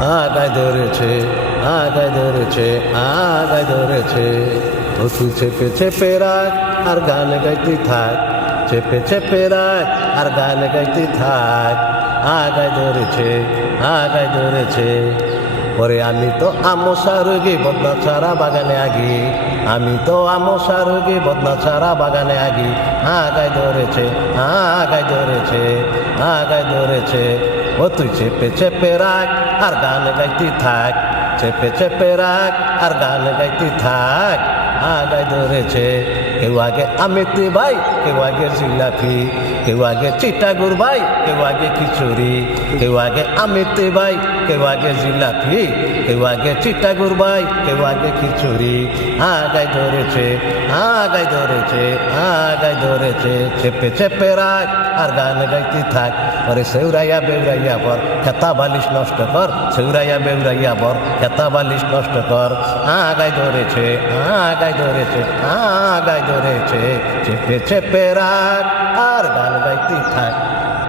আগায় ধরেছে, আগায় ধরেছে, আগায় ধরেছে। ও তুই চেপে চেপে রাখ আর গান গাইতে থাক, চেপে চেপে রাখ আর গান গাইতে থাক। আগায় ধরেছে, আগায় ধরেছে। পরে আমি তো আমসা রোগী বদনা ছাড়া বাগানে আগি, আমি তো আমসা রোগী বদনা ছাড়া বাগানে আগি। আগায় ধরেছে, আগায় ধরেছে, আগায় ধরেছে। ও তুই চেপে চেপে রাখ আর গান গাইতে থাক, চেপে চেপে রাখ আর গান গাইতে থাক। আগায় ধরেছে। কেউ আগে আমিতি ভাই, কেউ আগে জিলাপি, কেউ আগে চিটাগুড় ভাই, কেউ আগে খিচুড়ি। কেউ আগে আমিতি ভাই, কেউ আগে জিলাপি, কেউ আগে চিটাগুড় ভাই, কেউ আগে খিচুড়ি। আগায় ধরেছে, আগায় ধরেছে, আগায় ধরেছে। চেপে চেপে রাখ আর গান গাইতে থাক। ওরে সেউরাইয়া বেউরাইয়া বর খেতা বালিশ নষ্ট কর, সেউরাইয়া বেউরাইয়া বর খেতা বালিশ নষ্ট কর। আগায় ধরেছে, আগায় ধরেছে, আগায় ধরেছে। চেপে চেপে রাখ আর গান গাইতে থাক।